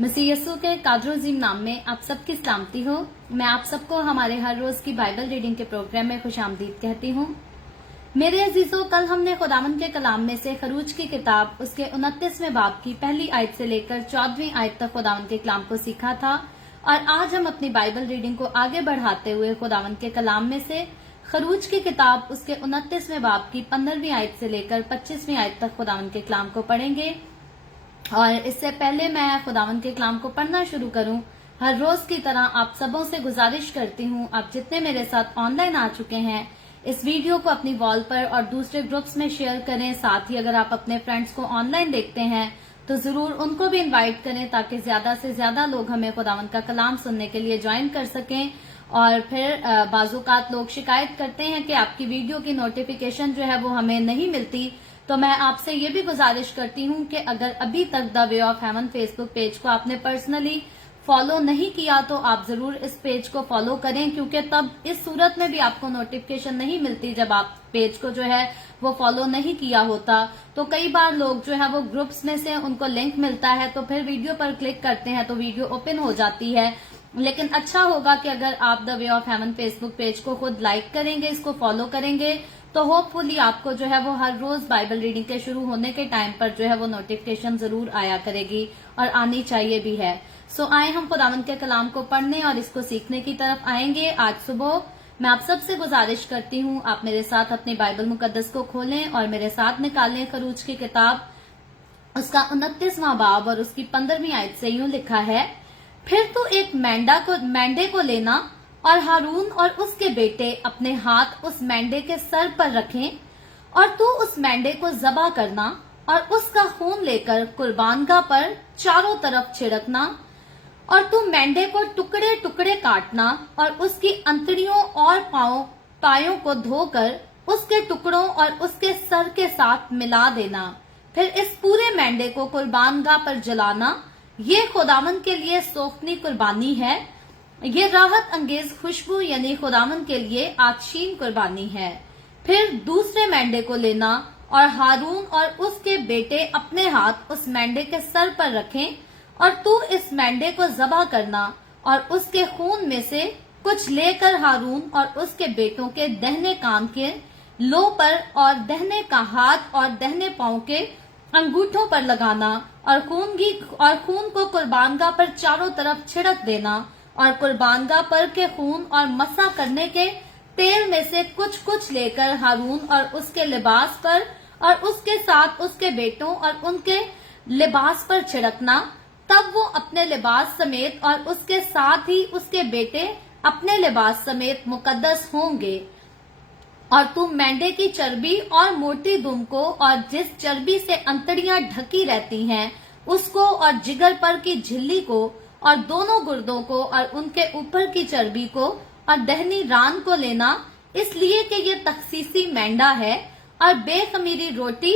मसीह यसू के कादरोजीम नाम में आप सबकी सलामती हो। मैं आप सबको हमारे हर रोज की बाइबल रीडिंग के प्रोग्राम में खुशामदीद कहती हूँ। मेरे अजीजों, कल हमने खुदावंद के कलाम में से खरूज की किताब उसके 29वें बाब की पहली आयत से लेकर 14वीं आयत तक खुदावंद के कलाम को सीखा था और आज हम अपनी बाइबल रीडिंग को आगे बढ़ाते हुए खुदावंद के कलाम में से खरूज की किताब उसके 29वें बाब की 15वीं आयत से लेकर 25वीं आयत तक खुदावंद के कलाम को पढ़ेंगे। और इससे पहले मैं खुदावंद के कलाम को पढ़ना शुरू करूं, हर रोज की तरह आप सबों से गुजारिश करती हूं, आप जितने मेरे साथ ऑनलाइन आ चुके हैं इस वीडियो को अपनी वॉल पर और दूसरे ग्रुप्स में शेयर करें। साथ ही अगर आप अपने फ्रेंड्स को ऑनलाइन देखते हैं तो जरूर उनको भी इनवाइट करें ताकि ज्यादा से ज्यादा लोग हमें खुदावंद का कलाम सुनने के लिए ज्वाइन कर सकें। और फिर बाजुकात लोग शिकायत करते हैं कि आपकी वीडियो की नोटिफिकेशन जो है वो हमें नहीं मिलती, तो मैं आपसे ये भी गुजारिश करती हूँ कि अगर अभी तक the way of haven Facebook page को आपने पर्सनली फॉलो नहीं किया तो आप जरूर इस पेज को फॉलो करें, क्योंकि तब इस सूरत में भी आपको नोटिफिकेशन नहीं मिलती जब आप पेज को जो है वो फॉलो नहीं किया होता। तो कई बार लोग जो है वो ग्रुप्स में से उनको लिंक मिलता है तो फिर वीडियो पर क्लिक करते हैं तो वीडियो ओपन हो जाती है। लेकिन अच्छा होगा कि अगर आप the way of haven Facebook page को खुद लाइक करेंगे, इसको फॉलो करेंगे, तो होपफुली आपको जो है वो हर रोज बाइबल रीडिंग के शुरू होने के टाइम पर जो है वो नोटिफिकेशन जरूर आया करेगी और आनी चाहिए भी है। सो आए हम खुदावंद के कलाम को पढ़ने और इसको सीखने की तरफ आएंगे। आज सुबह मैं आप सबसे गुजारिश करती हूँ आप मेरे साथ अपनी बाइबल मुकद्दस को खोलें और मेरे साथ निकालें खरूज की किताब उसका 29वां बाब और उसकी 15वीं आयत से यूं लिखा है, फिर तू एक मेंढे को लेना और हारून और उसके बेटे अपने हाथ उस मेंढे के सर पर रखें और तू उस मेंढे को ज़बह करना और उसका खून लेकर कुर्बानगाह पर चारों तरफ छिड़कना और तू मेंढे को टुकड़े टुकड़े काटना और उसकी अंतड़ियों और पायों को धोकर उसके टुकड़ों और उसके सर के साथ मिला देना। फिर इस पूरे मेंढे को कुर्बानगाह पर जलाना। ये खुदावंद के लिए सोखनी कुर्बानी है, ये राहत अंगेज खुशबू यानी खुदावंद के लिए आतशीन कुर्बानी है। फिर दूसरे मेंढे को लेना और हारून और उसके बेटे अपने हाथ उस मेंढे के सर पर रखें और तू इस मेंढे को ज़बह करना और उसके खून में से कुछ लेकर हारून और उसके बेटों के दहने कान के लो पर और दहने का हाथ और दहने पांव के अंगूठों पर लगाना और खून को कुर्बानगाह पर चारों तरफ छिड़क देना और कुर्बानगाह पर के खून और मसा करने के तेल में से कुछ कुछ लेकर हारून और उसके लिबास पर और उसके साथ उसके बेटों और उनके लिबास पर छिड़कना। तब वो अपने लिबास समेत और उसके साथ ही उसके बेटे अपने लिबास समेत मुकद्दस होंगे। और तू मेंढे की चर्बी और मोटी दुम को और जिस चर्बी से अंतड़ियां ढकी रहती हैं उसको और जिगर पर की झिल्ली को और दोनों गुर्दों को और उनके ऊपर की चर्बी को और दहनी रान को लेना, इसलिए कि ये तखसीसी मेंढा है। और बेखमीरी रोटी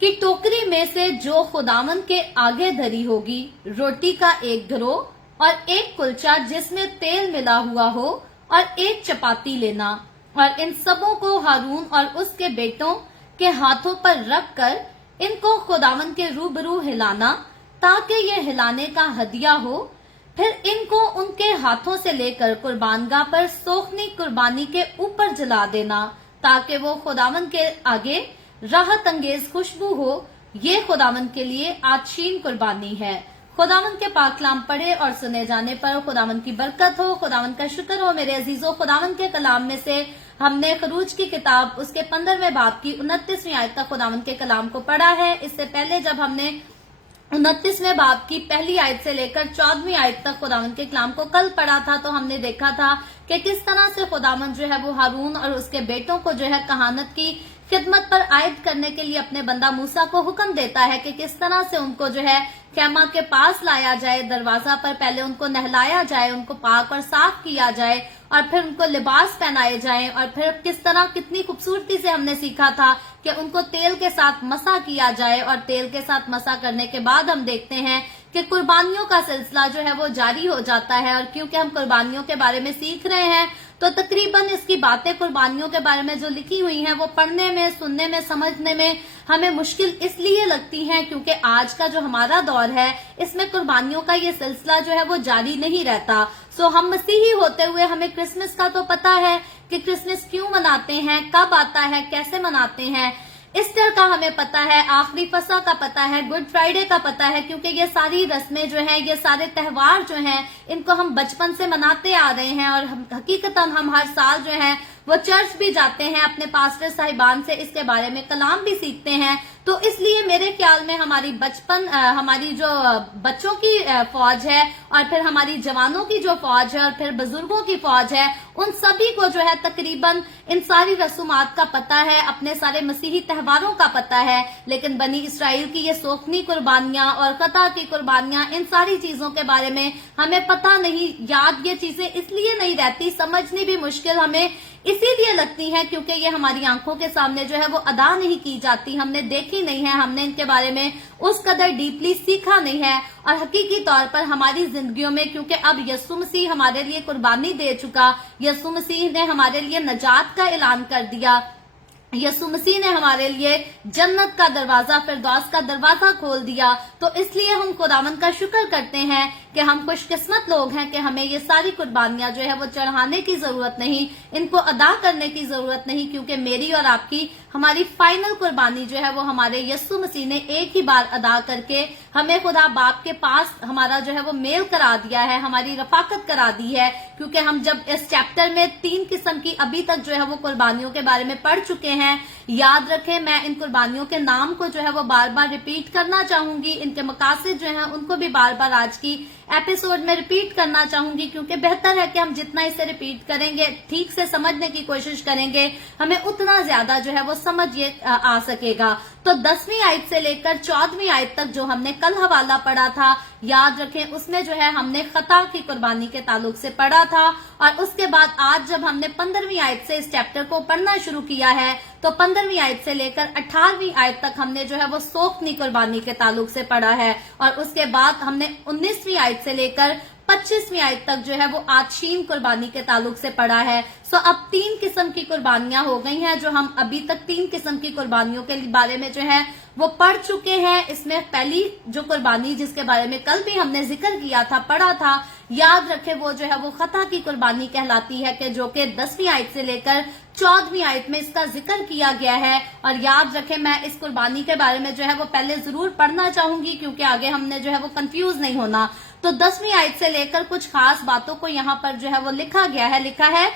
की टोकरी में से जो खुदावंद के आगे धरी होगी रोटी का एक गिरोह और एक कुलचा जिसमें तेल मिला हुआ हो और एक चपाती लेना और इन सबों को हारून और उसके बेटों के हाथों पर रखकर इनको खुदावंद के रूबरू हिलाना ताकि ये हिलाने का हदिया हो। फिर इनको उनके हाथों से लेकर कुर्बानगाह पर सोखनी कुर्बानी के ऊपर जला देना ताकि वो खुदावंद के आगे राहत अंगेज खुशबू हो। ये खुदावंद के लिए आतशीन कुर्बानी है। खुदावंद के पाक कलाम पढ़े और सुने जाने पर खुदावंद की बरकत हो, खुदावंद का शुक्र हो। मेरे अजीजों, खुदावंद के कलाम में से हमने खरूज की किताब उसके 15वें बाब की 29वीं आयत तक खुदावंद के कलाम को पढ़ा है। इससे पहले जब हमने 29वें बाब की पहली आयत से लेकर 14वीं आयत तक खुदावंद के कलाम को कल पढ़ा था तो हमने देखा था कि किस तरह से खुदावंद जो है वो हारून और उसके बेटों को जो है कहानत की खिदमत पर आयद करने के लिए अपने बंदा मूसा को हुक्म देता है कि किस तरह से उनको जो है खेमा के पास लाया जाए, दरवाजा पर पहले उनको नहलाया जाए, उनको पाक और साफ किया जाए और फिर उनको लिबास पहनाए जाए और फिर किस तरह कितनी खूबसूरती से हमने सीखा था कि उनको तेल के साथ मसा किया जाए और तेल के साथ मसा करने के बाद हम देखते हैं कि कुर्बानियों का सिलसिला जो है वो जारी हो जाता है। और क्योंकि हम कुर्बानियों के बारे में सीख रहे हैं तो तकरीबन इसकी बातें कुर्बानियों के बारे में जो लिखी हुई हैं वो पढ़ने में, सुनने में, समझने में हमें मुश्किल इसलिए लगती हैं क्योंकि आज का जो हमारा दौर है इसमें कुर्बानियों का ये सिलसिला जो है वो जारी नहीं रहता। सो हम मसीही होते हुए हमें क्रिसमस का तो पता है कि क्रिसमस क्यों मनाते हैं, कब आता है, कैसे मनाते हैं, ईस्टर का हमें पता है, आखिरी फसह का पता है, गुड फ्राइडे का पता है, क्योंकि ये सारी रस्में जो हैं, ये सारे त्योहार जो हैं, इनको हम बचपन से मनाते आ रहे हैं और हकीकतन हम हर साल जो है वो चर्च भी जाते हैं, अपने पास्टर साहिबान से इसके बारे में कलाम भी सीखते हैं। तो इसलिए मेरे ख्याल में हमारी हमारी जो बच्चों की फौज है और फिर हमारी जवानों की जो फौज है और फिर बुजुर्गों की फौज है, उन सभी को जो है तकरीबन इन सारी रसूमात का पता है, अपने सारे मसीही त्योहारों का पता है। लेकिन बनी इसराइल की ये सोखनी कुर्बानियां और कता की कुर्बानियां, इन सारी चीजों के बारे में हमें पता नहीं, याद ये चीजें इसलिए नहीं रहती, समझनी भी मुश्किल हमें इसीलिए लगती है क्योंकि ये हमारी आंखों के सामने जो है वो अदा नहीं की जाती, हमने देखी नहीं है, हमने इनके बारे में उस कदर डीपली सीखा नहीं है। और हकीकी तौर पर हमारी जिंदगियों में, क्योंकि अब यीशु मसीह हमारे लिए कुर्बानी दे चुका, यीशु मसीह ने हमारे लिए नजात का ऐलान कर दिया, यीशु मसीह ने हमारे लिए जन्नत का दरवाजा, फिरदौस का दरवाजा खोल दिया, तो इसलिए हम खुदावंद का शुक्र करते हैं कि हम खुशकिस्मत लोग हैं कि हमें ये सारी कुर्बानियां जो है वो चढ़ाने की जरूरत नहीं, इनको अदा करने की जरूरत नहीं, क्योंकि मेरी और आपकी हमारी फाइनल कुर्बानी जो है वो हमारे यीशु मसीह ने एक ही बार अदा करके हमें खुदा बाप के पास हमारा जो है वो मेल करा दिया है, हमारी रफाकत करा दी है। क्योंकि हम जब इस चैप्टर में 3 किस्म की अभी तक जो है वो कुर्बानियों के बारे में पढ़ चुके हैं, याद रखें मैं इन कुर्बानियों के नाम को जो है वो बार बार रिपीट करना चाहूंगी, इनके मकासद जो है उनको भी बार बार आज की एपिसोड में रिपीट करना चाहूंगी, क्योंकि बेहतर है कि हम जितना इसे रिपीट करेंगे, ठीक से समझने की कोशिश करेंगे, हमें उतना ज्यादा जो है वो समझ ये आ सकेगा। तो 10वीं आयत से लेकर 14वीं आयत तक जो हमने कल हवाला पढ़ा था, याद रखें उसमें जो है हमने खता की कुर्बानी के ताल्लुक से पढ़ा था, और उसके बाद आज जब हमने 15वीं आयत से इस चैप्टर को पढ़ना शुरू किया है, तो 15वीं आयत से लेकर 18वीं आयत तक हमने जो है वो सोखनी कुर्बानी के ताल्लुक से पढ़ा है, और उसके बाद हमने 19वीं आयत से लेकर 25वीं आयत तक जो है वो आतशीन कुर्बानी के ताल्लुक से पढ़ा है। सो अब 3 किस्म की कुर्बानियां हो गई हैं जो हम अभी तक 3 किस्म की कुर्बानियों के बारे में जो है वो पढ़ चुके हैं। इसमें पहली जो कुर्बानी जिसके बारे में कल भी हमने जिक्र किया था, पढ़ा था, याद रखे, वो जो है वो खता की कुर्बानी कहलाती है, कि जो कि 10वीं आयत से लेकर 14वीं आयत में इसका जिक्र किया गया है। और याद रखें मैं इस कुर्बानी के बारे में जो है वो पहले जरूर पढ़ना चाहूंगी, क्योंकि आगे हमने जो है वो कंफ्यूज नहीं होना। तो 10वीं आयत से लेकर कुछ खास बातों को यहाँ पर जो है वो लिखा गया है। लिखा है,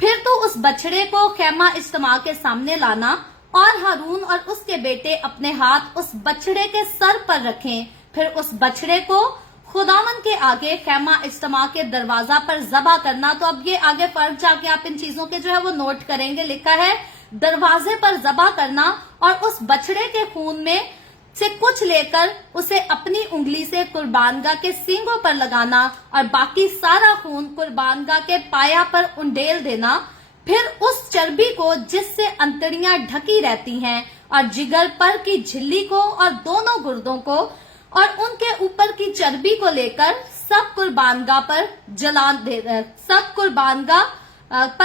फिर तो उस बछड़े को खैमा इज्तिमा के सामने लाना और हारून और उसके बेटे अपने हाथ उस बछड़े के सर पर रखें, फिर उस बछड़े को खुदावन के आगे खैमा इज्तिमा के दरवाजा पर ज़बा करना। तो अब ये आगे फर्क जाके आप इन चीजों के जो है वो नोट करेंगे। लिखा है दरवाजे पर ज़बा करना और उस बछड़े के खून में से कुछ लेकर उसे अपनी उंगली से कुर्बानगाह के सींगों पर लगाना और बाकी सारा खून कुर्बानगाह के पाया पर उंडेल देना। फिर उस चर्बी को जिससे अंतड़ियां ढकी रहती हैं और जिगर पर की झिल्ली को और दोनों गुर्दों को और उनके ऊपर की चर्बी को लेकर सब कुर्बानगाह पर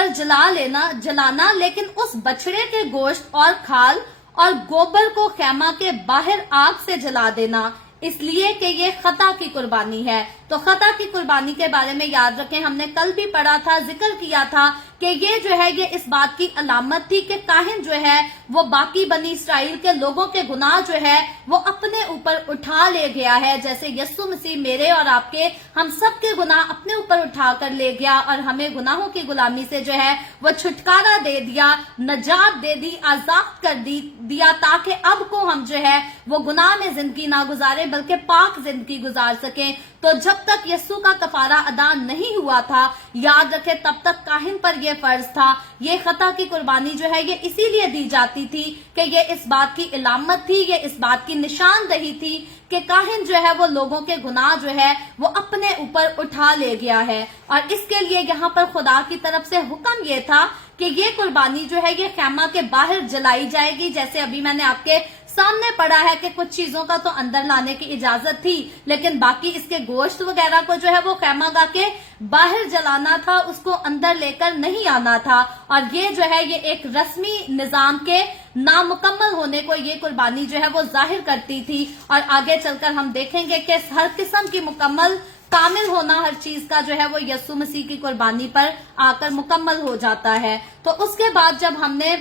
जलाना, लेकिन उस बछड़े के गोश्त और खाल और गोबर को खैमा के बाहर आग से जला देना, इसलिए कि ये खता की कुर्बानी है। तो खता की कुर्बानी के बारे में याद रखें, हमने कल भी पढ़ा था, जिक्र किया था कि ये जो है ये इस बात की अलामत थी कि काहिन जो है वो बाकी बनी इसराइल के लोगों के गुनाह जो है वो अपने ऊपर उठा ले गया है, जैसे यीशु मसीह मेरे और आपके हम सब के गुनाह अपने ऊपर उठा कर ले गया और हमें गुनाहों की गुलामी से जो है वो छुटकारा दे दिया, नजात दे दी, आजाद कर दिया, ताकि अब को हम जो है वो गुनाह में जिंदगी ना गुजारे बल्कि पाक जिंदगी गुजार सकें। तो जब तक यीशु का कफारा अदा नहीं हुआ था, याद रखें, तब तक काहिन पर यह फर्ज था। ये खता की कुर्बानी जो है ये इसीलिए दी जाती थी कि ये इस बात की इलामत थी, ये इस बात की निशानदही थी कि काहिन जो है वो लोगों के गुनाह जो है वो अपने ऊपर उठा ले गया है। और इसके लिए यहाँ पर खुदा की तरफ से हुक्म ये था कि ये कुर्बानी जो है ये खैमा के बाहर जलाई जाएगी, जैसे अभी मैंने आपके सामने पड़ा है कि कुछ चीजों का तो अंदर लाने की इजाजत थी, लेकिन बाकी इसके गोश्त वगैरह को जो है वो खैमा गा के बाहर जलाना था, उसको अंदर लेकर नहीं आना था। और ये जो है ये एक रस्मी निजाम के नामुकम्मल होने को ये कुर्बानी जो है वो जाहिर करती थी। और आगे चलकर हम देखेंगे कि हर किस्म की मुकम्मल कामिल होना हर चीज का जो है वो यस्सु मसीह की कुर्बानी पर आकर मुकम्मल हो जाता है। तो उसके बाद जब हमने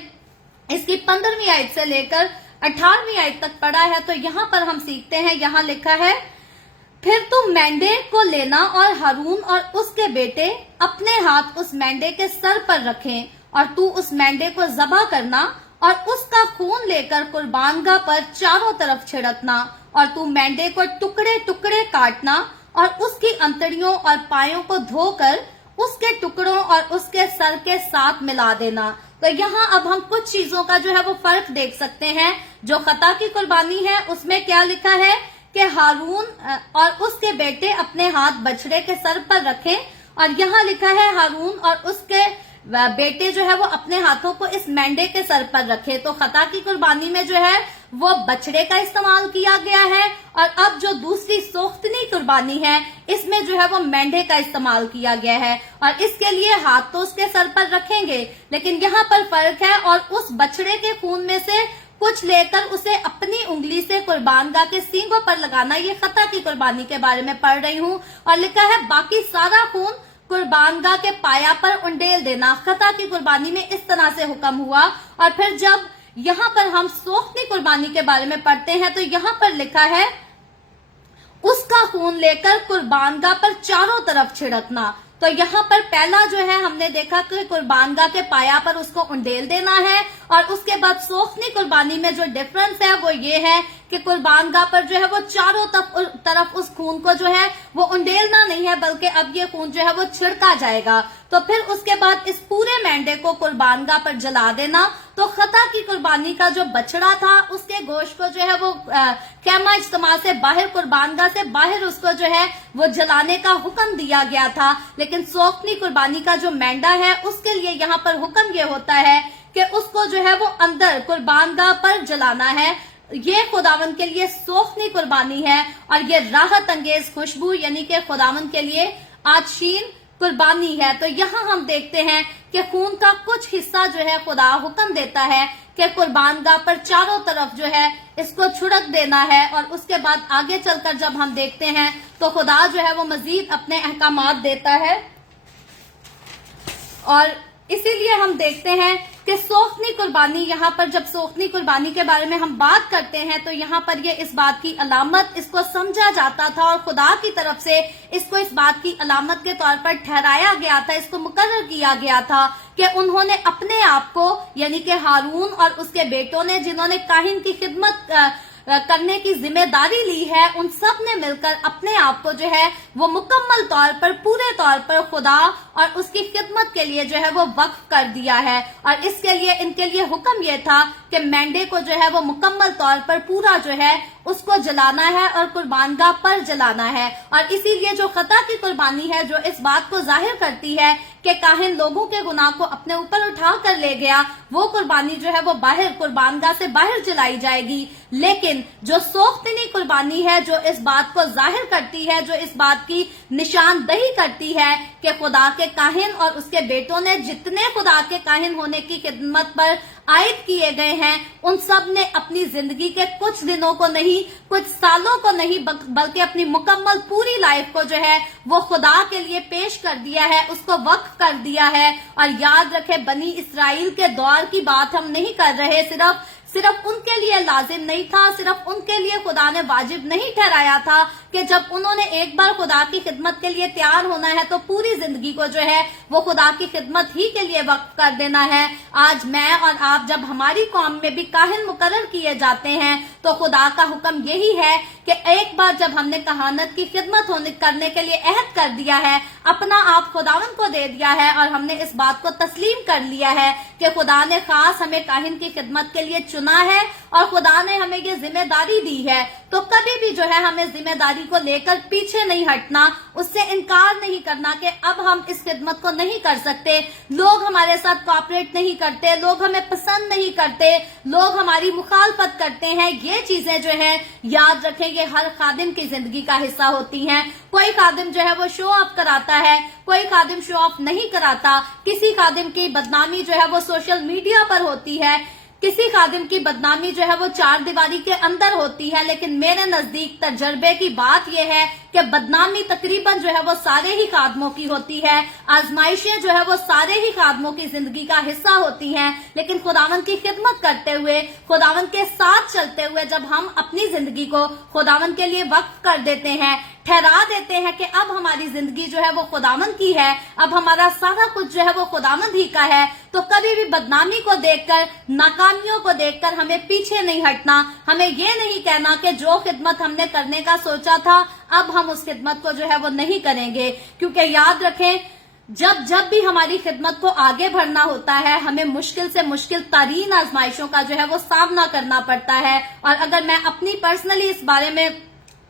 इसकी 15वीं आयत से लेकर 18वीं आयत तक पढ़ा है, तो यहाँ पर हम सीखते हैं, यहाँ लिखा है, फिर तुम मेंढे को लेना और हारून और उसके बेटे अपने हाथ उस मेंढे के सर पर रखें, और तू उस मेंढे को ज़बह करना और उसका खून लेकर कुर्बानगाह पर चारों तरफ छिड़कना, और तू मेंढे को टुकड़े टुकड़े काटना और उसकी अंतड़ियों और पायों को धोकर उसके टुकड़ों और उसके सर के साथ मिला देना। तो यहाँ अब हम कुछ चीजों का जो है वो फर्क देख सकते हैं। जो खता की कुर्बानी है उसमें क्या लिखा है कि हारून और उसके बेटे अपने हाथ बछड़े के सर पर रखें, और यहाँ लिखा है हारून और उसके बेटे जो है वो अपने हाथों को इस मेंढे के सर पर रखे। तो खता की कुर्बानी में जो है वो बछड़े का इस्तेमाल किया गया है, और अब जो दूसरी सोख्तनी कुर्बानी है इसमें जो है वो मेंढे का इस्तेमाल किया गया है। और इसके लिए हाथ तो उसके सर पर रखेंगे, लेकिन यहाँ पर फर्क है, और उस बछड़े के खून में से कुछ लेकर उसे अपनी उंगली से कुर्बानगाह के सींगों पर लगाना। ये खता की कुर्बानी के बारे में पढ़ रही हूँ, और लिखा है बाकी सारा खून कुर्बानगाह के पाया पर उंडेल देना। खता की कुर्बानी में इस तरह से हुक्म हुआ। और फिर जब यहाँ पर हम सोख्तनी कुर्बानी के बारे में पढ़ते हैं, तो यहाँ पर लिखा है उसका खून लेकर कुर्बानगाह पर चारों तरफ छिड़कना। तो यहाँ पर पहला जो है हमने देखा कि कुर्बानगाह के पाया पर उसको उंडेल देना है, और उसके बाद सोख्तनी कुर्बानी में जो डिफरेंस है वो ये है कि कुर्बानगाह पर जो है वो चारों तरफ उस खून को जो है वो उंडेलना नहीं है, बल्कि अब ये खून जो है वो छिड़का जाएगा। तो फिर उसके बाद इस पूरे मेंढे को कुर्बानगाह पर जला देना। तो खता की कुर्बानी का जो बछड़ा था उसके गोश्त को जो है वो खैमा इज्तिमा से बाहर, कुर्बानगाह से बाहर उसको जो है वो जलाने का हुक्म दिया गया था, लेकिन सोख्तनी कुर्बानी का जो मेंढा है उसके लिए यहाँ पर हुक्म ये होता है कि उसको जो है वो अंदर कुर्बानगाह पर जलाना है। ये खुदावन के लिए सोख्तनी कुर्बानी है, और ये राहत अंगेज खुशबू यानी कि खुदावन के लिए आशीन कुर्बानी है। तो यहाँ हम देखते हैं कि खून का कुछ हिस्सा जो है खुदा हुक्म देता है कि कुर्बानगाह पर चारों तरफ जो है इसको छिड़क देना है, और उसके बाद आगे चलकर जब हम देखते हैं तो खुदा जो है वो मजीद अपने अहकामात देता है। और इसीलिए हम देखते हैं कि सोख्तनी कुर्बानी, यहाँ पर जब सोख्तनी कुर्बानी के बारे में हम बात करते हैं तो यहाँ पर ये इस बात की अलामत इसको समझा जाता था, और खुदा की तरफ से इसको इस बात की अलामत के तौर पर ठहराया गया था, इसको मुकर्रर किया गया था कि उन्होंने अपने आप को यानी कि हारून और उसके बेटों ने, जिन्होंने काहिन की खिदमत करने की जिम्मेदारी ली है, उन सब ने मिलकर अपने आप को जो है वो मुकम्मल तौर पर, पूरे तौर पर खुदा और उसकी खिदमत के लिए जो है वो वक्फ कर दिया है। और इसके लिए इनके लिए हुक्म ये था कि मेंढे को जो है वो मुकम्मल तौर पर पूरा जो है उसको जलाना है और कुर्बानगाह पर जलाना है। और इसीलिए जो खता की कुर्बानी है जो इस बात को जाहिर करती है कि काहिन लोगों के गुनाह को अपने ऊपर उठा कर ले गया, वो कुर्बानी जो है वो बाहर, कुर्बानगाह से बाहर जलाई जाएगी। लेकिन जो सोख्तनी कुर्बानी है जो इस बात को जाहिर करती है, जो इस बात की निशानदही करती है कि खुदा के काहिन और उसके बेटों ने जितने खुदा के काहिन होने की खिदमत पर आयद किए गए हैं, उन सब ने अपनी जिंदगी के कुछ दिनों को नहीं, कुछ सालों को नहीं, बल्कि अपनी मुकम्मल पूरी लाइफ को जो है वो खुदा के लिए पेश कर दिया है, उसको वक्फ कर दिया है। और याद रखे, बनी इसराइल के दौर की बात हम नहीं कर रहे, सिर्फ उनके लिए लाजिम नहीं था, सिर्फ उनके लिए खुदा ने वाजिब नहीं ठहराया था कि जब उन्होंने एक बार खुदा की खिदमत के लिए तैयार होना है तो पूरी जिंदगी को जो है वो खुदा की खिदमत ही के लिए वक्फ कर देना है। आज मैं और आप, जब हमारी कौम में भी काहिन मुकर्रर किए जाते हैं तो खुदा का हुक्म यही है कि एक बार जब हमने कहानत की खिदमत करने के लिए अहद कर दिया है, अपना आप खुदावन को दे दिया है और हमने इस बात को तस्लीम कर लिया है कि खुदा ने खास हमें काहिन की खिदमत के लिए चुना है और खुदा ने हमें ये जिम्मेदारी दी है, तो कभी भी जो है हमें जिम्मेदारी को लेकर पीछे नहीं हटना, उससे इनकार नहीं करना कि अब हम इस खिदमत को नहीं कर सकते, लोग हमारे साथ कोऑपरेट नहीं करते, लोग हमें पसंद नहीं करते, लोग हमारी मुखालफत करते हैं। ये चीजें जो है याद रखें, ये हर खादिम की जिंदगी का हिस्सा होती हैं। कोई खादिम जो है वो शो ऑफ कराता है, कोई खादिम शो ऑफ नहीं कराता। किसी खादिम की बदनामी जो है वो सोशल मीडिया पर होती है, किसी खादिम की बदनामी जो है वो चार दीवारी के अंदर होती है, लेकिन मेरे नजदीक तजर्बे की बात यह है कि बदनामी तकरीबन जो है वो सारे ही खादमों की होती है, आजमाइशें जो है वो सारे ही खादमों की जिंदगी का हिस्सा होती हैं। लेकिन खुदावंद की खिदमत करते हुए, खुदावंद के साथ चलते हुए जब हम अपनी जिंदगी को खुदावंद के लिए वक्फ कर देते हैं, ठहरा देते हैं कि अब हमारी जिंदगी जो है वो खुदावंद की है, अब हमारा सारा कुछ जो है वो खुदावंद ही का है, तो कभी भी बदनामी को देखकर, नाकामियों को देखकर हमें पीछे नहीं हटना। हमें ये नहीं कहना कि जो खिदमत हमने करने का सोचा था अब हम उस खिदमत को जो है वो नहीं करेंगे, क्योंकि याद रखें जब भी हमारी खिदमत को आगे बढ़ना होता है हमें मुश्किल से मुश्किल तरीन आजमाइशों का जो है वो सामना करना पड़ता है। और अगर मैं अपनी पर्सनली इस बारे में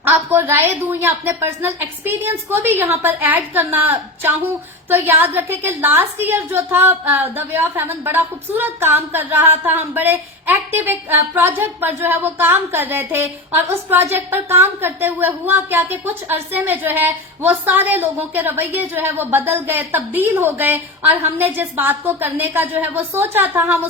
आपको राय दूं या अपने पर्सनल एक्सपीरियंस को भी यहाँ पर ऐड करना चाहूं, तो याद रखें कि लास्ट ईयर जो था द वे ऑफ हेवन बड़ा खूबसूरत काम कर रहा था। हम बड़े एक्टिव एक प्रोजेक्ट पर जो है वो काम कर रहे थे, और उस प्रोजेक्ट पर काम करते हुए हुआ क्या कि कुछ अरसे में जो है वो सारे लोगों के रवैये जो है वो बदल गए, तब्दील हो गए, और हमने जिस बात को करने का जो है वो सोचा था हम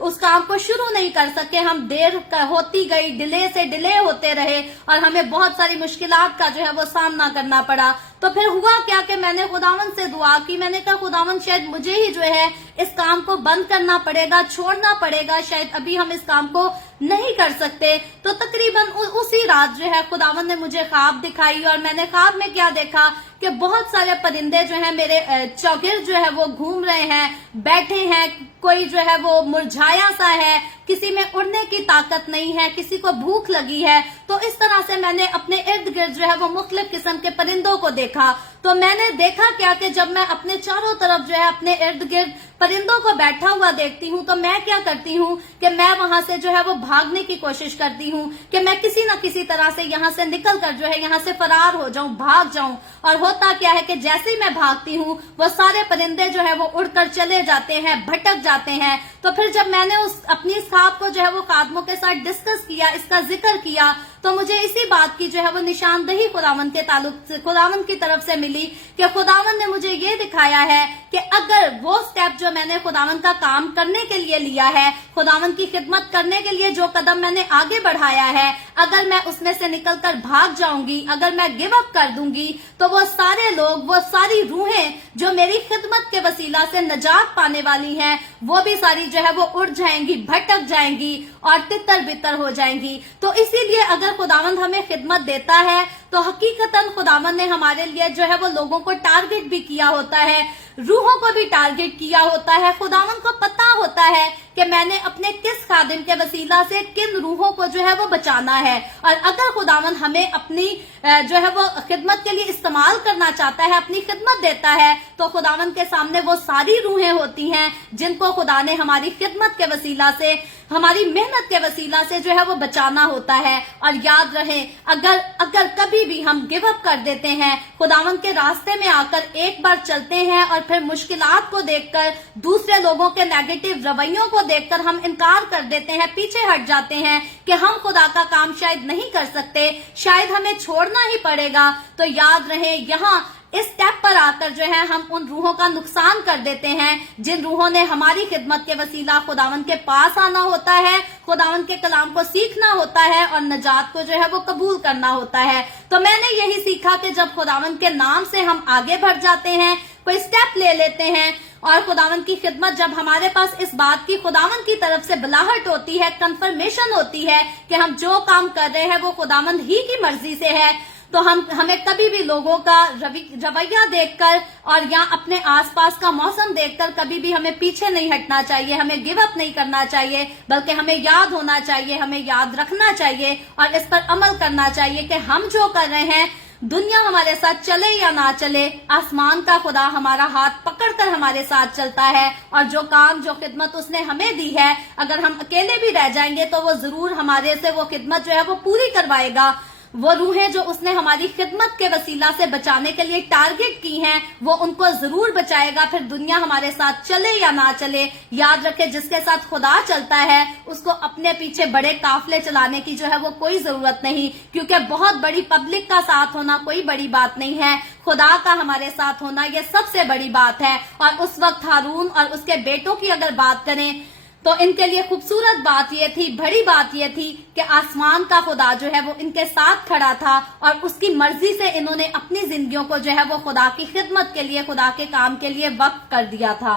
उस काम को शुरू नहीं कर सके। हम देर होती गई, डिले से डिले होते रहे, और हमें बहुत सारी मुश्किलात का जो है वो सामना करना पड़ा। तो फिर हुआ क्या कि मैंने खुदावंद से दुआ की, मैंने कहा खुदावंद शायद मुझे ही जो है इस काम को बंद करना पड़ेगा, छोड़ना पड़ेगा, शायद अभी हम इस काम को नहीं कर सकते। तो तकरीबन उसी रात जो है खुदावंद ने मुझे ख्वाब दिखाई, और मैंने ख्वाब में क्या देखा कि बहुत सारे परिंदे जो है मेरे चौगिर्द जो है वो घूम रहे हैं, बैठे हैं, कोई जो है वो मुरझाया सा है, किसी में उड़ने की ताकत नहीं है, किसी को भूख लगी है। तो इस तरह से मैंने अपने इर्द गिर्द जो है वो मुख्तलिफ किस्म के परिंदों को देखा। तो मैंने देखा क्या कि जब मैं अपने चारों तरफ जो है अपने इर्द गिर्द परिंदों को बैठा हुआ देखती हूँ तो मैं क्या करती हूँ कि मैं वहां से जो है वो भागने की कोशिश करती हूँ कि मैं किसी न किसी तरह से यहाँ से निकल कर जो है यहाँ से फरार हो जाऊं, भाग जाऊं। और होता क्या है कि जैसे ही मैं भागती हूँ वो सारे परिंदे जो है वो उड़कर चले जाते हैं, भटक जाते हैं। तो फिर जब मैंने अपनी इस ख्वाब को जो है वो खादमों के साथ डिस्कस किया, इसका जिक्र किया, तो मुझे इसी बात की जो है वो निशानदही खुदावंद के ताल्लुक से, खुदावंद की तरफ से मिली कि खुदावंद ने मुझे ये दिखाया है कि अगर वो स्टेप जो मैंने खुदावंद का काम करने के लिए लिया है, खुदावंद की खिदमत करने के लिए जो कदम मैंने आगे बढ़ाया है, अगर मैं उसमें से निकलकर भाग जाऊंगी, अगर मैं गिव अप कर दूंगी, तो वो सारे लोग, वो सारी रूहें जो मेरी खिदमत के वसीला से नजात पाने वाली हैं, वो भी सारी जो है वो उड़ जाएंगी, भटक जाएंगी और तितर बितर हो जाएंगी। तो इसीलिए अगर खुदावंद हमें खिदमत देता है तो हकीकतन खुदावंद ने हमारे लिए जो है वो लोगों को टारगेट भी किया होता है, रूहों को भी टारगेट किया होता है। खुदावंद को पता होता है कि मैंने अपने किस खादिम के वसीला से किन रूहों को जो है वो बचाना है। और अगर खुदावंद हमें अपनी जो है वो खिदमत के लिए इस्तेमाल करना चाहता है, अपनी खिदमत देता है, तो खुदावंद के सामने वो सारी रूहें होती हैं जिनको खुदा ने हमारी खिदमत के वसीला से, हमारी मेहनत के वसीला से जो है वो बचाना होता है। और याद रहे, अगर कभी भी हम गिव अप कर देते हैं, खुदावंद के रास्ते में आकर एक बार चलते हैं और फिर मुश्किलात को देखकर, दूसरे लोगों के नेगेटिव रवैयों को देखकर हम इनकार कर देते हैं, पीछे हट जाते हैं कि हम खुदा का काम शायद नहीं कर सकते, शायद हमें छोड़ना ही पड़ेगा, तो याद रहे यहाँ इस स्टेप पर आकर जो है हम उन रूहों का नुकसान कर देते हैं जिन रूहों ने हमारी खिदमत के वसीला खुदावंद के पास आना होता है, खुदावंद के कलाम को सीखना होता है और नजात को जो है वो कबूल करना होता है। तो मैंने यही सीखा कि जब खुदावंद के नाम से हम आगे बढ़ जाते हैं, कोई स्टेप ले लेते हैं, और खुदावंद की खिदमत जब हमारे पास इस बात की खुदावंद की तरफ से बुलाहट होती है, कंफर्मेशन होती है कि हम जो काम कर रहे हैं वो खुदावंद ही की मर्जी से है, तो हमें कभी भी लोगों का रवैया देखकर और या अपने आसपास का मौसम देखकर कभी भी हमें पीछे नहीं हटना चाहिए, हमें गिव अप नहीं करना चाहिए, बल्कि हमें याद होना चाहिए, हमें याद रखना चाहिए और इस पर अमल करना चाहिए कि हम जो कर रहे हैं दुनिया हमारे साथ चले या ना चले, आसमान का खुदा हमारा हाथ पकड़कर हमारे साथ चलता है और जो काम जो खिदमत उसने हमें दी है, अगर हम अकेले भी रह जाएंगे तो वो जरूर हमारे से वो खिदमत जो है वो पूरी करवाएगा। वो रूहें जो उसने हमारी खिदमत के वसीला से बचाने के लिए टारगेट की हैं, वो उनको जरूर बचाएगा, फिर दुनिया हमारे साथ चले या ना चले। याद रखे, जिसके साथ खुदा चलता है उसको अपने पीछे बड़े काफले चलाने की जो है वो कोई जरूरत नहीं, क्योंकि बहुत बड़ी पब्लिक का साथ होना कोई बड़ी बात नहीं है, खुदा का हमारे साथ होना ये सबसे बड़ी बात है। और उस वक्त हारून और उसके बेटों की अगर बात करें तो इनके लिए खूबसूरत बात ये थी, बड़ी बात ये थी कि आसमान का खुदा जो है वो इनके साथ खड़ा था और उसकी मर्जी से इन्होंने अपनी जिंदगियों को जो है वो खुदा की खिदमत के लिए, खुदा के काम के लिए वक्फ कर दिया था।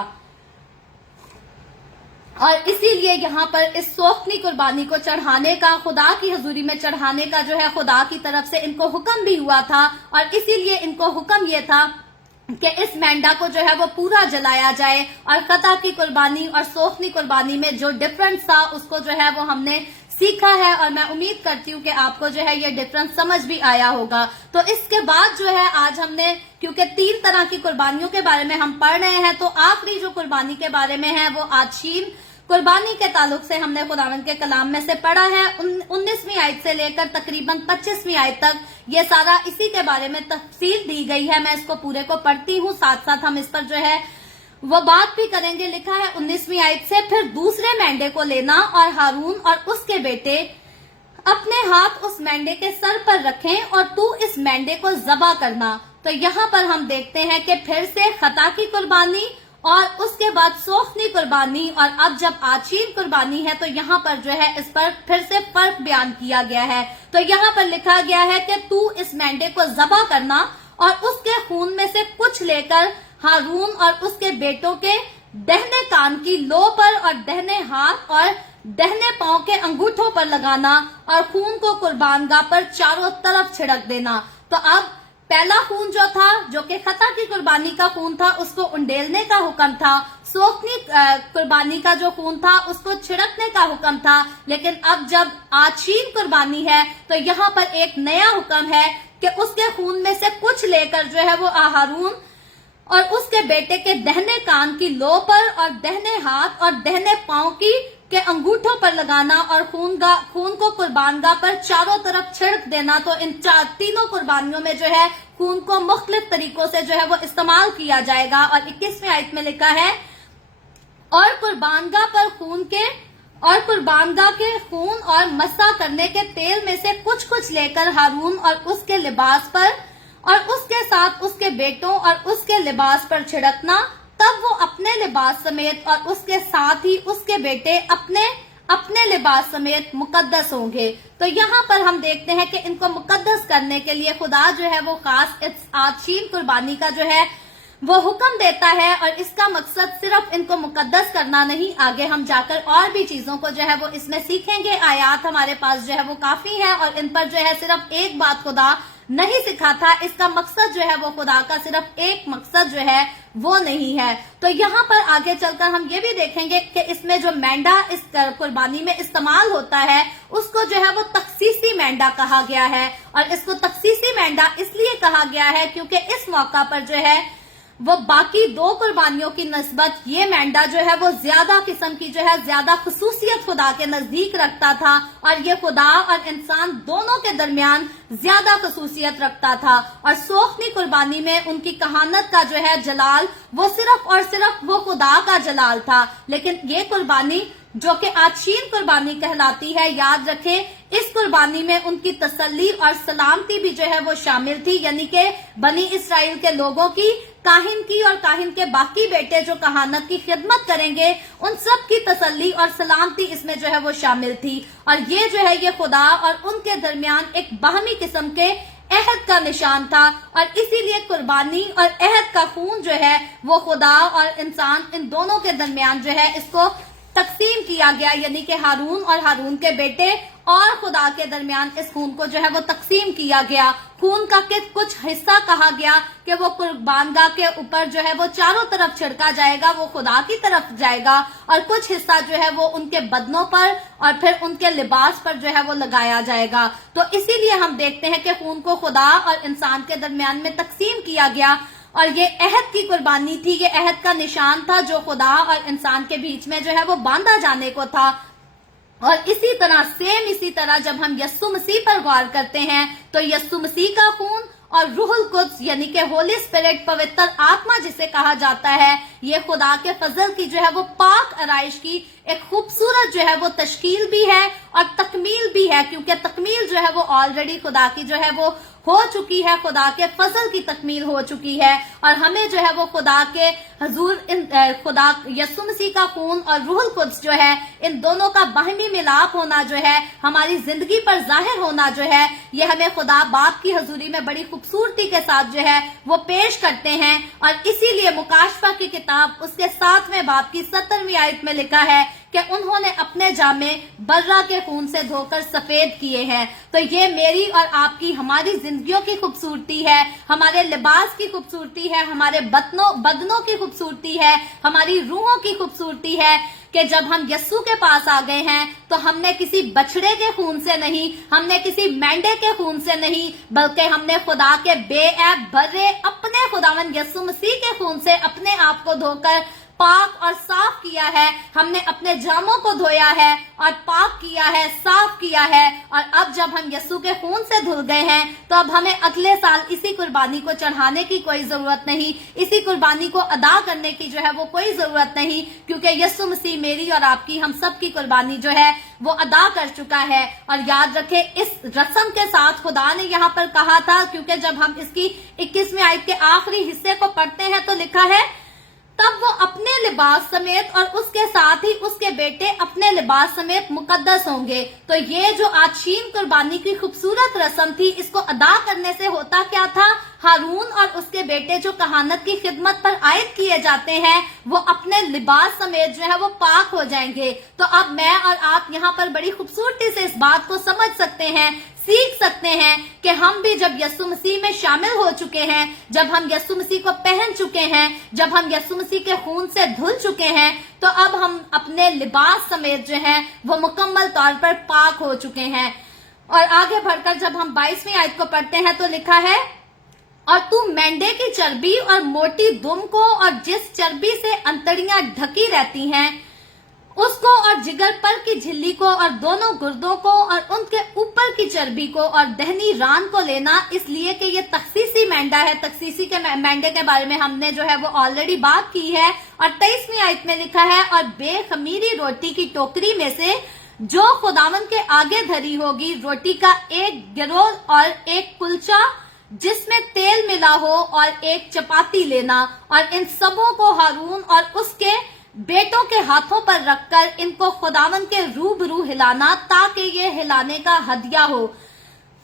और इसीलिए यहाँ पर इस सोखनी कुर्बानी को चढ़ाने का, खुदा की हजूरी में चढ़ाने का जो है खुदा की तरफ से इनको हुक्म भी हुआ था। और इसीलिए इनको हुक्म ये था कि इस मेंढा को जो है वो पूरा जलाया जाए। और खता की कुर्बानी और सोखनी कुर्बानी में जो डिफरेंस था उसको जो है वो हमने सीखा है, और मैं उम्मीद करती हूँ कि आपको जो है ये डिफरेंस समझ भी आया होगा। तो इसके बाद जो है आज हमने, क्योंकि 3 तरह की कुर्बानियों के बारे में हम पढ़ रहे हैं, तो आखिरी जो कुर्बानी के बारे में है वो आशीम कुर्बानी के ताल्लुक से हमने खुदावंद के कलाम में से पढ़ा है। 19वीं आयत से लेकर तकरीबन 25वीं आयत तक ये सारा इसी के बारे में तफसील दी गई है। मैं इसको पूरे को पढ़ती हूँ, साथ साथ हम इस पर जो है वो बात भी करेंगे। लिखा है 19वीं आयत से, फिर दूसरे मेंढे को लेना और हारून और उसके बेटे अपने हाथ उस मेंढे के सर पर रखें और तू इस मेंढे को ज़बह करना। तो यहाँ पर हम देखते हैं कि फिर से खता की कुर्बानी और उसके बाद सोखनी कुर्बानी, और अब जब आशीम कुर्बानी है तो यहाँ पर जो है इस पर फिर से फर्क बयान किया गया है। तो यहाँ पर लिखा गया है कि तू इस मेंढे को ज़बह करना और उसके खून में से कुछ लेकर हारून और उसके बेटों के दहने कान की लो पर और दहने हाथ और दहने पांव के अंगूठों पर लगाना और खून को कुर्बानगाह पर चारों तरफ छिड़क देना। तो अब पहला खून जो था, जो कि खता की कुर्बानी का खून था, उसको उंडेलने का हुक्म था। सोखनी कुर्बानी का जो खून था उसको छिड़कने का हुक्म था। लेकिन अब जब आशीम कुर्बानी है तो यहाँ पर एक नया हुक्म है कि उसके खून में से कुछ लेकर जो है वो हारून और उसके बेटे के दहने कान की लो पर और दहने हाथ और दहने पांव के अंगूठों पर लगाना और खून को कुर्बानगाह पर चारों तरफ छिड़क देना। तो इन तीनों कुर्बानियों में जो है खून को मुख्तलिफ तरीकों से जो है वो इस्तेमाल किया जाएगा। और 21वीं आयत में लिखा है, और कुर्बानगाह पर कुर्बानगाह के खून और मसा करने के तेल में से कुछ कुछ लेकर हारून और उसके लिबास पर और उसके साथ उसके बेटों और उसके लिबास पर छिड़कना। तब वो अपने लिबास समेत और उसके साथ ही उसके बेटे अपने लिबास समेत मुकद्दस होंगे। तो यहाँ पर हम देखते हैं कि इनको मुकद्दस करने के लिए खुदा जो है वो खास इस आशीम कुर्बानी का जो है वो हुक्म देता है। और इसका मकसद सिर्फ इनको मुकद्दस करना नहीं, आगे हम जाकर और भी चीजों को जो है वो इसमें सीखेंगे। आयात हमारे पास जो है वो काफी है और इन पर जो है सिर्फ एक बात खुदा नहीं सिखाता, इसका मकसद जो है वो खुदा का सिर्फ एक मकसद जो है वो नहीं है। तो यहाँ पर आगे चलकर हम ये भी देखेंगे कि इसमें जो मेंढा इस कुर्बानी में इस्तेमाल होता है उसको जो है वो तखसीसी मेंढा कहा गया है। और इसको तखसीसी मेंढा इसलिए कहा गया है क्योंकि इस मौका पर जो है वो बाकी 2 कुर्बानियों की नस्बत ये मेंढा जो है वो ज्यादा किस्म की जो है ज्यादा खसूसियत खुदा के नजदीक रखता था और ये खुदा और इंसान दोनों के दरमियान ज्यादा खसूसियत रखता था। और सोखनी कुर्बानी में उनकी कहानत का जो है जलाल वो सिर्फ और सिर्फ वो खुदा का जलाल था। लेकिन ये कुर्बानी जो कि आशीम कुर्बानी कहलाती है, याद रखें इस कुर्बानी में उनकी तसल्ली और सलामती भी जो है वो शामिल थी, यानी कि बनी इसराइल के लोगों की, काहिन की और काहिन के बाकी बेटे जो कहानत की खिदमत करेंगे उन सब की तसल्ली और सलामती इसमें जो है वो शामिल थी। और ये जो है ये खुदा और उनके दरमियान एक बाहमी किस्म के अहद का निशान था। और इसीलिए कुर्बानी और अहद का खून जो है वो खुदा और इंसान इन दोनों के दरमियान जो है इसको तकसीम किया गया, यानी कि हारून और हारून के बेटे اور خدا کے درمیان اس خون کو جو ہے وہ تقسیم کیا گیا. خون کا کچھ حصہ کہا گیا کہ وہ قربان گاہ کے اوپر جو ہے وہ چاروں طرف چھڑکا جائے گا, وہ خدا کی طرف جائے گا, اور کچھ حصہ جو ہے وہ ان کے بدنوں پر اور پھر ان کے لباس پر جو ہے وہ لگایا جائے گا. تو اسی لیے ہم دیکھتے ہیں کہ خون کو خدا اور انسان کے درمیان میں تقسیم کیا گیا, اور یہ عہد کی قربانی تھی, یہ عہد کا نشان تھا جو خدا اور انسان کے بیچ میں جو ہے وہ باندھا جانے کو تھا. اور اسی طرح جب ہم یسوع مسیح پر غور کرتے ہیں تو یسوع مسیح کا خون اور روح القدس یعنی کہ ہولی اسپرٹ, پوتر آتما جسے کہا جاتا ہے, یہ خدا کے فضل کی جو ہے وہ پاک آرائش کی ایک خوبصورت جو ہے وہ تشکیل بھی ہے اور تکمیل بھی ہے, کیونکہ تکمیل جو ہے وہ آلریڈی خدا کی جو ہے وہ ہو چکی ہے, خدا کے فضل کی تکمیل ہو چکی ہے. اور ہمیں جو ہے وہ خدا کے حضور خدا یسوع مسیح کا خون اور روح القدس جو ہے ان دونوں کا باہمی ملاپ ہونا جو ہے, ہماری زندگی پر ظاہر ہونا جو ہے, یہ ہمیں خدا باپ کی حضوری میں بڑی خوبصورتی کے ساتھ جو ہے وہ پیش کرتے ہیں. اور اسی لیے مکاشفہ کی کتاب اس کے 7ویں باب کی 17ویں آیت میں لکھا ہے کہ انہوں نے اپنے جامے برہ کے خون سے دھو کر سفید کیے ہیں. تو یہ میری اور آپ کی ہماری زندگیوں کی خوبصورتی ہے, ہمارے لباس کی خوبصورتی ہے, ہمارے بدنوں کی خوبصورتی ہے, ہماری روحوں کی خوبصورتی ہے کہ جب ہم یسوع کے پاس آ گئے ہیں تو ہم نے کسی بچڑے کے خون سے نہیں, ہم نے کسی مینڈے کے خون سے نہیں, بلکہ ہم نے خدا کے بے عیب برے اپنے خداوند یسوع مسیح کے خون سے اپنے آپ کو دھو کر پاک اور صاف کیا ہے. ہم نے اپنے جاموں کو دھویا ہے اور پاک کیا ہے, صاف کیا ہے. اور اب جب ہم یسوع کے خون سے دھل گئے ہیں تو اب ہمیں اگلے سال اسی قربانی کو چڑھانے کی کوئی ضرورت نہیں, اسی قربانی کو ادا کرنے کی جو ہے وہ کوئی ضرورت نہیں, کیونکہ یسوع مسیح میری اور آپ کی, ہم سب کی قربانی جو ہے وہ ادا کر چکا ہے. اور یاد رکھیں اس رسم کے ساتھ خدا نے یہاں پر کہا تھا, کیونکہ جب ہم اس کی 21ویں آیت کے آخری حصے کو پڑھتے ہیں تو لکھا ہے تب وہ اپنے لباس سمیت اور اس کے ساتھ ہی اس کے بیٹے اپنے لباس سمیت مقدس ہوں گے. تو یہ جو آچین قربانی کی خوبصورت رسم تھی, اس کو ادا کرنے سے ہوتا کیا تھا, ہارون اور اس کے بیٹے جو کہانت کی خدمت پر عائد کیے جاتے ہیں وہ اپنے لباس سمیت جو ہے وہ پاک ہو جائیں گے. تو اب میں اور آپ یہاں پر بڑی خوبصورتی سے اس بات کو سمجھ سکتے ہیں, سیکھ سکتے ہیں کہ ہم بھی جب یسوع مسیح میں شامل ہو چکے ہیں, جب ہم یسوع مسیح کو پہن چکے ہیں, جب ہم یسوع مسیح کے خون سے دھل چکے ہیں, تو اب ہم اپنے لباس سمیت جو ہیں وہ مکمل طور پر پاک ہو چکے ہیں. اور آگے بڑھ کر جب ہم 22ویں آیت کو پڑھتے ہیں تو لکھا ہے اور تو مینڈے کی چربی اور موٹی دم کو اور جس چربی سے انتڑیاں ڈھکی رہتی ہیں اس کو اور جگر پر کی جھلی کو اور دونوں گردوں کو اور ان کے اوپر کی چربی کو اور دہنی ران کو لینا, اس لیے کہ یہ تخصیصی مینڈا ہے. تخصیصی کے مینڈے کے بارے میں ہم نے جو ہے وہ آلریڈی بات کی ہے. اور 23ویں آیت میں لکھا ہے اور بے خمیری روٹی کی ٹوکری میں سے جو خداوند کے آگے دھری ہوگی روٹی کا ایک گروہ اور ایک کلچا جس میں تیل ملا ہو اور ایک چپاتی لینا, اور ان سبوں کو ہارون اور اس کے بیٹوں کے ہاتھوں پر رکھ کر ان کو خداوند کے روبرو ہلانا تاکہ یہ ہلانے کا ہدیہ ہو.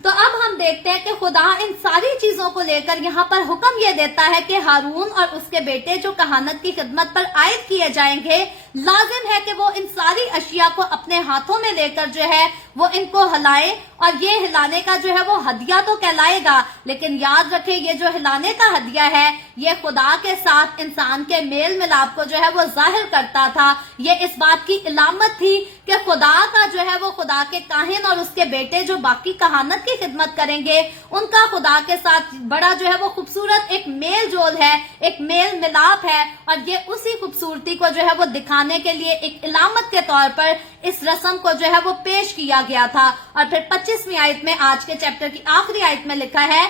تو اب ہم دیکھتے ہیں کہ خدا ان ساری چیزوں کو لے کر یہاں پر حکم یہ دیتا ہے کہ ہارون اور اس کے بیٹے جو کہانت کی خدمت پر عائد کیے جائیں گے, لازم ہے کہ وہ ان ساری اشیاء کو اپنے ہاتھوں میں لے کر جو ہے وہ ان کو ہلائے, اور یہ ہلانے کا جو ہے وہ ہدیہ تو کہلائے گا, لیکن یاد رکھیں یہ جو ہلانے کا ہدیہ ہے یہ خدا کے ساتھ انسان کے میل ملاپ کو جو ہے وہ ظاہر کرتا تھا. یہ اس بات کی علامت تھی کہ خدا کا جو ہے وہ خدا کے کاہن اور اس کے بیٹے جو باقی کہانت کی خدمت کریں گے ان کا خدا کے ساتھ بڑا جو ہے وہ خوبصورت ایک میل جول ہے, ایک میل ملاپ ہے. اور یہ اسی خوبصورتی کو جو ہے وہ دکھانے کے لیے ایک علامت کے طور پر اس رسم کو جو ہے وہ پیش کیا گیا تھا. اور پھر 25ویں آیت میں, آج کے چیپٹر کی آخری آیت میں لکھا ہے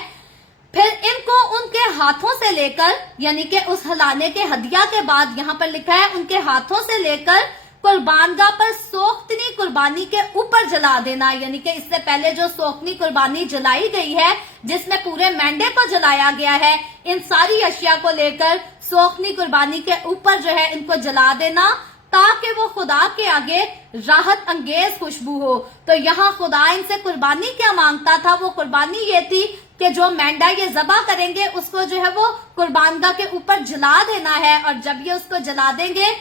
پھر ان کو ان کے ہاتھوں سے لے کر, یعنی کہ اس ہلانے کے ہدیہ کے بعد یہاں پر لکھا ہے ان کے ہاتھوں سے لے کر قربان گاہ پر سوختنی قربانی کے اوپر جلا دینا. یعنی کہ اس سے پہلے جو سوختنی قربانی جلائی گئی ہے جس میں پورے مینڈے کو جلایا گیا ہے, ان ساری اشیاء کو لے کر سوختنی قربانی کے اوپر جو ہے ان کو جلا دینا تاکہ وہ خدا کے آگے راحت انگیز خوشبو ہو. تو یہاں خدا ان سے قربانی کیا مانگتا تھا, وہ قربانی یہ تھی کہ جو مینڈا یہ ذبح کریں گے اس کو جو ہے وہ قربان گاہ کے اوپر جلا دینا ہے, اور جب یہ اس کو جلا دیں گے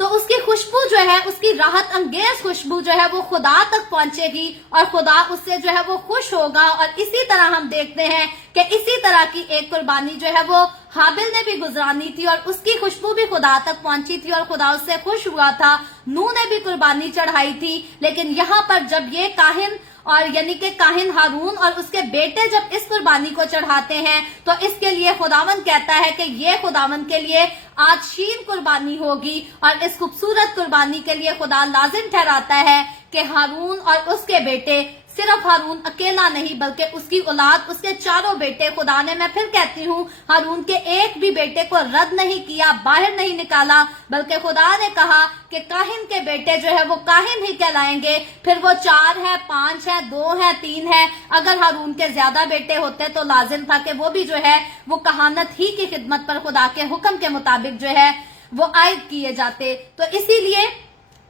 तो उसकी खुशबू जो है, उसकी राहत अंगेज खुशबू जो है वो खुदा तक पहुंचेगी और खुदा उससे जो है वो खुश होगा। और इसी तरह हम देखते हैं कि इसी तरह की एक कुर्बानी जो है वो हाबिल ने भी गुजरानी थी और उसकी खुशबू भी खुदा तक पहुंची थी और खुदा उससे खुश हुआ था। नूह ने भी कुर्बानी चढ़ाई थी, लेकिन यहाँ पर जब ये काहिन और यानी कि काहिन हारून और उसके बेटे जब इस कुर्बानी को चढ़ाते हैं तो इसके लिए खुदावंद कहता है कि ये खुदावंद के लिए आज शीन कुर्बानी होगी। और इस खूबसूरत कुर्बानी के लिए खुदा लाजिम ठहराता है कि हारून और उसके बेटे, सिर्फ हारून अकेला नहीं बल्कि उसकी औलाद, उसके चारों बेटे, खुदा ने, मैं फिर कहती हूँ, हारून के एक भी बेटे को रद्द नहीं किया, बाहर नहीं निकाला, बल्कि खुदा ने कहा कि काहिन के बेटे जो है वो काहिन ही कहलाएंगे। फिर वो 4 है, 5 है, 2 है, 3 है। अगर हारून के ज्यादा बेटे होते तो लाजिम था कि वो भी जो है वो कहानत ही की खिदमत पर खुदा के हुक्म के मुताबिक जो है वो आयद किए जाते। तो इसीलिए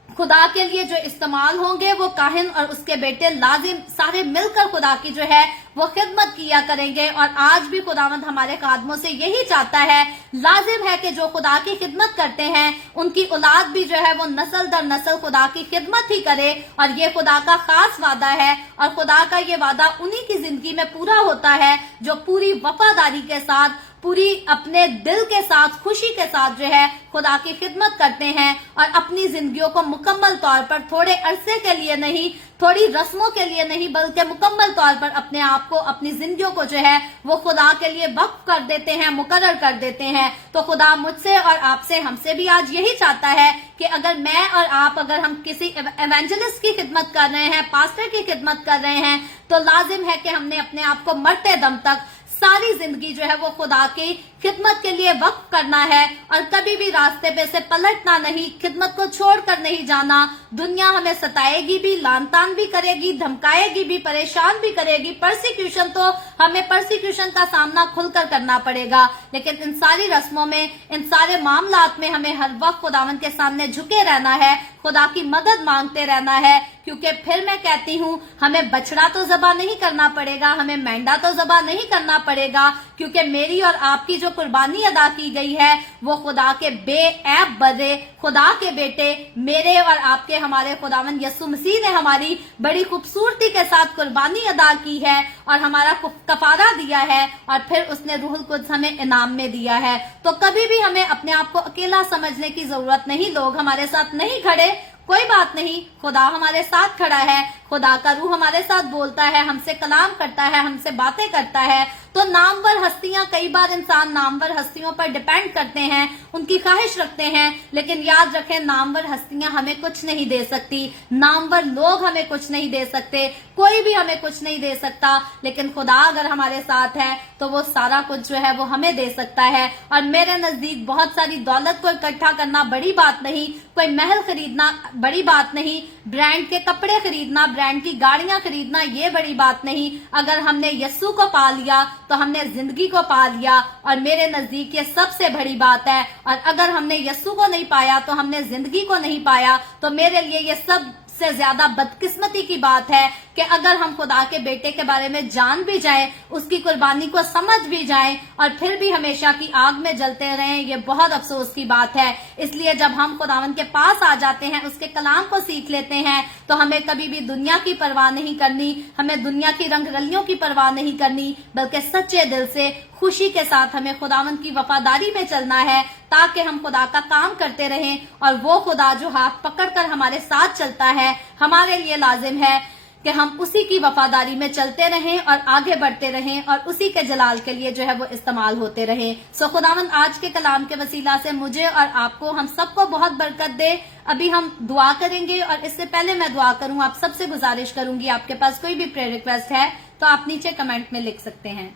खुदा के लिए जो इस्तेमाल होंगे वो काहिन और उसके बेटे लाजिम सारे मिलकर खुदा की जो है वो खिदमत किया करेंगे। और आज भी खुदावंद हमारे कादमों से यही चाहता है, लाजिम है कि जो खुदा की खिदमत करते हैं उनकी औलाद भी जो है वो नस्ल दर नस्ल खुदा की खिदमत ही करे। और ये खुदा का खास वादा है और खुदा का ये वादा उन्हीं की जिंदगी में पूरा होता है जो पूरी वफादारी के साथ, पूरी अपने दिल के साथ, खुशी के साथ जो है खुदा की खिदमत करते हैं और अपनी जिंदगियों को मुकम्मल तौर पर, थोड़े अरसे के लिए नहीं, थोड़ी रस्मों के लिए नहीं, बल्कि मुकम्मल तौर पर अपने आप को, अपनी जिंदगियों को जो है वो खुदा के लिए वक्फ कर देते हैं, मुकर्रर कर देते हैं। तो खुदा मुझसे और आपसे, हमसे भी आज यही चाहता है कि अगर मैं और आप, अगर हम किसी एवेंजलिस्ट की खिदमत कर रहे हैं, पास्टर की खिदमत कर रहे हैं, तो लाजिम है कि हमने अपने आप को मरते दम तक सारी जिंदगी जो है वो खुदा की खिदमत के लिए वक्फ करना है और कभी भी रास्ते पे से पलटना नहीं, खिदमत को छोड़कर नहीं जाना। दुनिया हमें सताएगी भी, लानतान भी करेगी, धमकाएगी भी, परेशान भी करेगी, परसिक्यूशन, तो हमें परसिक्यूशन का सामना खुलकर करना पड़ेगा। लेकिन इन सारी रस्मों में, इन सारे मामलात में हमें हर वक्त खुदावंद के सामने झुके रहना है, खुदा की मदद मांगते रहना है। क्योंकि फिर मैं कहती हूँ, हमें बछड़ा तो ज़बा नहीं करना पड़ेगा, हमें मेंढा तो ज़बा नहीं करना पड़ेगा, क्योंकि मेरी और आपकी जो कुर्बानी अदा की गई है वो खुदा के बेऐब बदे, खुदा के बेटे, मेरे और आपके, हमारे खुदावंद यीशु मसीह ने हमारी बड़ी खूबसूरती के साथ कुर्बानी अदा की है और हमारा कफारा दिया है और फिर उसने रूहुल कुद्स हमें इनाम में दिया है। तो कभी भी हमें अपने आप को अकेला समझने की जरूरत नहीं। लोग हमारे साथ नहीं खड़े, कोई बात नहीं, खुदा हमारे साथ खड़ा है, खुदा का रूह हमारे साथ बोलता है, हमसे कलाम करता है, हमसे बातें करता है। तो नामवर हस्तियां, कई बार इंसान नामवर हस्तियों पर डिपेंड करते हैं, उनकी ख्वाहिश रखते हैं, लेकिन याद रखें नामवर हस्तियां हमें कुछ नहीं दे सकती, नामवर लोग हमें कुछ नहीं दे सकते, कोई भी हमें कुछ नहीं दे सकता। लेकिन खुदा अगर हमारे साथ है तो वो सारा कुछ जो है वो हमें दे सकता है। और मेरे नजदीक बहुत सारी दौलत को इकट्ठा करना बड़ी बात नहीं, कोई महल खरीदना बड़ी बात नहीं, ब्रांड के कपड़े खरीदना, ब्रांड की गाड़ियां खरीदना ये बड़ी बात नहीं। अगर हमने यस्सु को पा लिया तो हमने जिंदगी को पा लिया और मेरे नजदीक ये सबसे बड़ी बात है। और अगर हमने यस्सु को नहीं पाया तो हमने जिंदगी को नहीं पाया। तो मेरे लिए ये सब से ज्यादा बदकिस्मती की बात है कि अगर हम खुदा के बेटे के बारे में जान भी जाएं, उसकी कुर्बानी को समझ भी जाएं और फिर भी हमेशा की आग में जलते रहें, ये बहुत अफसोस की बात है। इसलिए जब हम खुदावन के पास आ जाते हैं, उसके कलाम को सीख लेते हैं, तो हमें कभी भी दुनिया की परवाह नहीं करनी, हमें दुनिया की रंगरलियों की परवाह नहीं करनी, बल्कि सच्चे दिल से, खुशी के साथ हमें खुदावन की वफादारी में चलना है, ताकि हम खुदा का काम करते रहें। और वो खुदा जो हाथ पकड़कर हमारे साथ चलता है, हमारे लिए लाजिम है कि हम उसी की वफादारी में चलते रहें और आगे बढ़ते रहें और उसी के जलाल के लिए जो है वो इस्तेमाल होते रहें। सो खुदावन आज के कलाम के वसीला से मुझे और आपको, हम सबको बहुत बरकत दे। अभी हम दुआ करेंगे और इससे पहले मैं दुआ करूं, आप सबसे गुजारिश करूंगी, आपके पास कोई भी प्रेयर रिक्वेस्ट है तो आप नीचे कमेंट में लिख सकते हैं।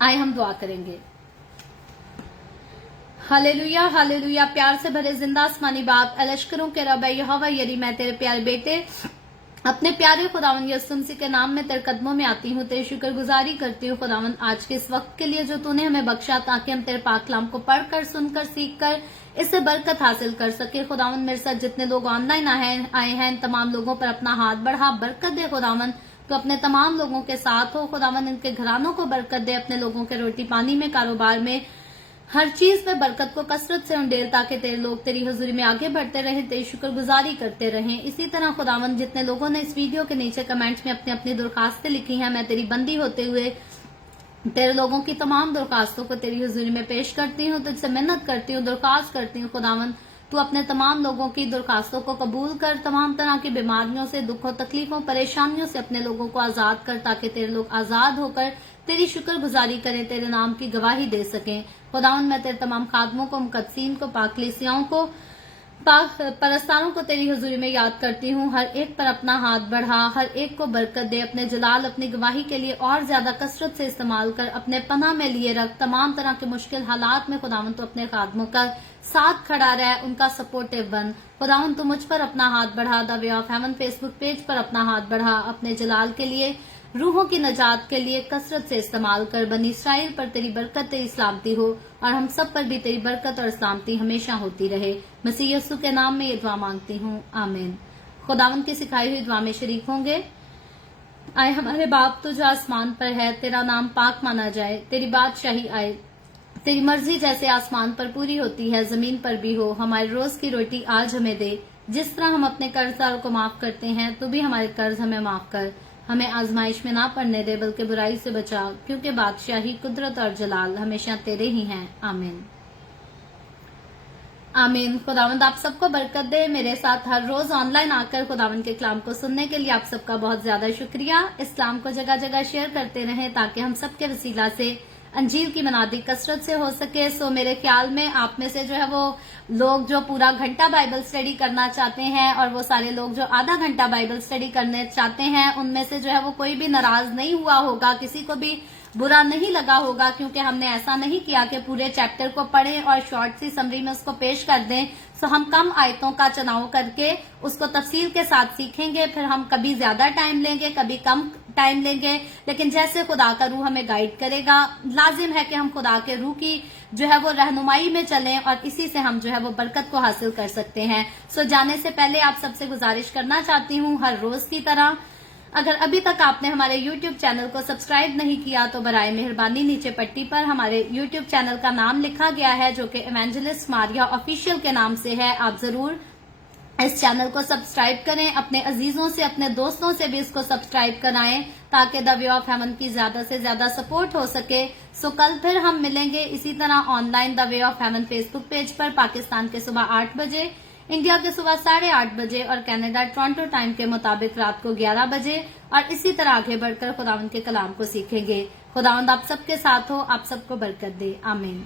आए हम दुआ करेंगे। Hallelujah hallelujah. प्यार से भरे जिंदा आसमानी बाप, लश्करों के रब यहोवा यरी, मैं तेरे प्यारे बेटे अपने प्यारे खुदावन यीशु मसीह के नाम में तेरे कदमों में आती हूँ, तेरी शुक्रगुजारी करती हूँ खुदावन आज के इस वक्त के लिए जो तूने हमें बख्शा, ताकि हम तेरे पाक कलाम को पढ़कर, सुनकर, सीखकर इससे बरकत हासिल कर सके। खुदावन मेरे साथ जितने लोग ऑनलाइन आए हैं, तमाम लोगों पर अपना हाथ बढ़ा, बरकत दे खुदावन, تو अपने तमाम लोगों के साथ हो। खुदावन इनके घरानों को बरकत दे, अपने लोगों के रोटी पानी में, कारोबार में, हर चीज में बरकत को कसरत से उंडेल, ताकि तेरे लोग तेरी हुजूरी में आगे बढ़ते रहें, तेरी शुक्रगुजारी करते रहें। इसी तरह खुदावन जितने लोगों ने इस वीडियो के नीचे कमेंट्स में अपनी अपनी दरखास्तें लिखी हैं, मैं तेरी बंदी होते हुए तेरे लोगों की तमाम दरखास्तों को तेरी हुजूरी में पेश करती हूँ, तुझसे मिन्नत करती हूँ, दरखास्त करती हूँ। खुदावन तू अपने तमाम लोगों की दरखास्तों को कबूल कर, तमाम तरह की बीमारियों से, दुखों, तकलीफों, परेशानियों से अपने लोगों को आजाद कर, ताकि तेरे लोग आजाद होकर तेरी शुक्रगुजारी करें, तेरे नाम की गवाही दे सकें। खुदावन मैं तेरे तमाम खादमों को, मुकद्दसीन को, पाकलीसियाओं को, पाक परस्तारों को तेरी हुजूरी में याद करती हूँ। हर एक पर अपना हाथ बढ़ा, हर एक को बरकत दे, अपने जलाल, अपनी गवाही के लिए और ज्यादा कसरत से इस्तेमाल कर, अपने पनाह में लिए रख। तमाम तरह के मुश्किल हालात में खुदावन तो अपने खादमों का साथ खड़ा रह, उनका सपोर्टिव बन। खुदावन तू मुझ पर अपना हाथ बढ़ा, the way of haven Facebook page पर अपना हाथ बढ़ा, अपने जलाल के लिए, रूहों की नजात के लिए कसरत से इस्तेमाल कर। बनी इसराइल पर तेरी बरकत, तेरी सलामती हो, और हम सब पर भी तेरी बरकत और सलामती हमेशा होती रहे। मसीह यीशु के नाम में ये दुआ मांगती हूँ, आमीन। खुदावन की सिखाई हुई दुआ में शरीक होंगे। आए हमारे बाप तू जो आसमान पर है, तेरा नाम पाक माना जाए, तेरी बादशाही आए, तेरी मर्जी जैसे आसमान पर पूरी होती है जमीन पर भी हो। हमारे रोज की रोटी आज हमें दे, जिस तरह हम अपने कर्जदारों को माफ करते हैं, तू भी हमारे कर्ज हमें माफ कर। हमें आजमाइश में ना पड़ने दे, बल्कि बुराई से बचा, क्योंकि बादशाही, कुदरत और जलाल हमेशा तेरे ही हैं, आमीन। आमीन। खुदावंद आप सबको बरकत दे। मेरे साथ हर रोज ऑनलाइन आकर खुदावंद के कलाम को सुनने के लिए आप सबका बहुत ज्यादा शुक्रिया। इस कलाम को जगह जगह शेयर करते रहें, ताकि हम सबके वसीला से अंजील की मनादी कसरत से हो सके। सो मेरे ख्याल में आप में से जो है वो लोग जो पूरा घंटा बाइबल स्टडी करना चाहते हैं, और वो सारे लोग जो आधा घंटा बाइबल स्टडी करने चाहते हैं, उनमें से जो है वो कोई भी नाराज नहीं हुआ होगा, किसी को भी बुरा नहीं लगा होगा, क्योंकि हमने ऐसा नहीं किया कि पूरे चैप्टर को पढ़ें और शॉर्ट सी समरी में उसको पेश कर दें। सो हम कम आयतों का चुनाव करके उसको तफसील के साथ सीखेंगे। फिर हम कभी ज्यादा टाइम लेंगे, कभी कम टाइम लेंगे, लेकिन जैसे खुदा का रूह हमें गाइड करेगा। लाजिम है कि हम खुदा के रूह की जो है वो रहनुमाई में चलें, और इसी से हम जो है वो बरकत को हासिल कर सकते हैं। सो जाने से पहले आप सबसे गुजारिश करना चाहती हूँ, हर रोज की तरह अगर अभी तक आपने हमारे YouTube चैनल को सब्सक्राइब नहीं किया, तो बराए मेहरबानी नीचे पट्टी पर हमारे YouTube चैनल का नाम लिखा गया है, जो कि इवेंजलिस्ट मारिया ऑफिशियल के नाम से है। आप जरूर इस चैनल को सब्सक्राइब करें, अपने अजीजों से, अपने दोस्तों से भी इसको सब्सक्राइब कराएं, ताकि द वे ऑफ हेवन की ज्यादा से ज्यादा सपोर्ट हो सके। सो कल फिर हम मिलेंगे इसी तरह online the way of haven Facebook page पर, पाकिस्तान के सुबह 8 बजे, इंडिया के सुबह 8:30 बजे, और कनाडा टोरंटो टाइम के मुताबिक रात को 11 बजे। और इसी तरह आगे बढ़कर खुदावंद के कलाम को सीखेंगे। खुदावंद आप सबके साथ हो, आप सबको बरकत दे, आमीन।